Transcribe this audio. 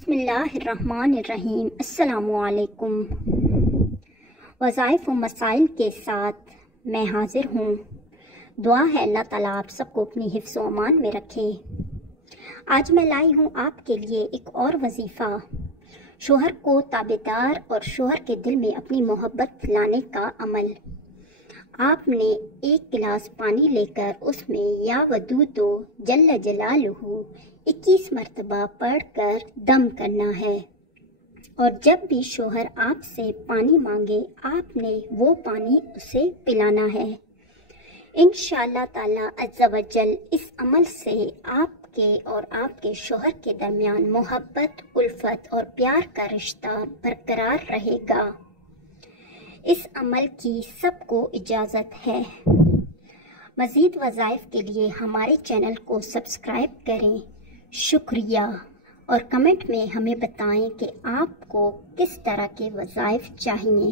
बिस्मिल्लाहिर्रहमानिर्रहीम। अस्सलामुअलैकुम। वज़ाइफ व मसाइल के साथ मैं हाजिर हूँ। दुआ है अल्लाह ताला आप सबको अपनी हिफ्ज़ व अमान में रखे। आज मैं लाई हूँ आपके लिए एक और वजीफ़ा, शोहर को ताबेदार और शोहर के दिल में अपनी मोहब्बत लाने का अमल। आपने एक गिलास पानी लेकर उसमें या वदूदो जल्ल जलालुहु 21 मरतबा पढ़कर दम करना है। और जब भी शोहर आपसे पानी मांगे आपने वो पानी उसे पिलाना है। इंशाअल्लाह ताला अज़्ज़ा वजल इस अमल से आपके और आपके शोहर के दरमियान मोहब्बत, उल्फत और प्यार का रिश्ता बरकरार रहेगा। इस अमल की सबको इजाज़त है। मज़ीद वज़ाइफ के लिए हमारे चैनल को सब्सक्राइब करें। शुक्रिया। और कमेंट में हमें बताएं कि आपको किस तरह के वज़ाइफ चाहिए।